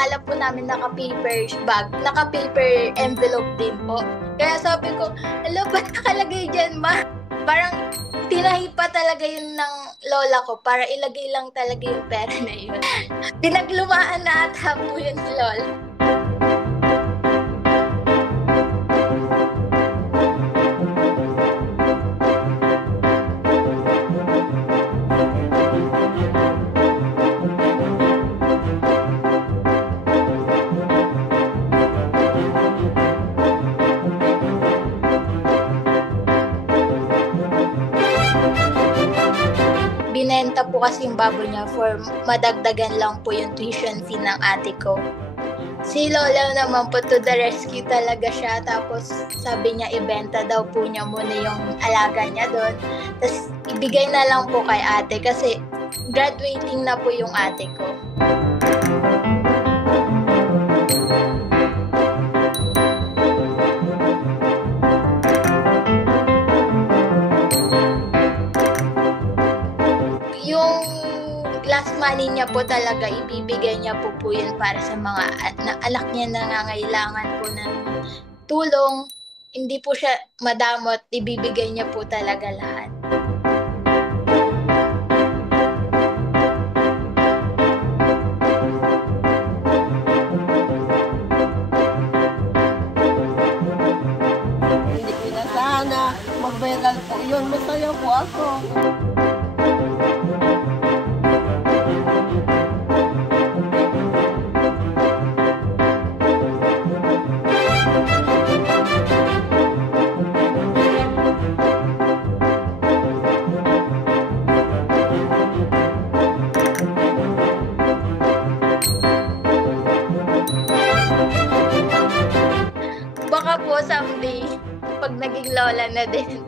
akala po namin naka-paper bag, naka-paper envelope din po. Kaya sabi ko, hello, ba't nakalagay dyan, ma? Parang tinahi pa talaga yun ng lola ko para ilagay lang talaga yung pera na yun. Pinaglumaan na ata po yun si lola. Binenta po kasi yung baboy niya for madagdagan lang po yung tuition fee ng ate ko. Si lola naman po to the rescue talaga siya. Tapos sabi niya ibenta daw po niya muna yung alaga niya doon. Tapos ibigay na lang po kay ate kasi graduating na po yung ate ko. Yung last money niya po talaga, ibibigay niya po yun para sa mga anak niya na nangangailangan po ng tulong. Hindi po siya madamot, ibibigay niya po talaga lahat. Hindi ko na sana mag-viral po yun. Masaya po ako. Baka po someday, pag naging lola na din.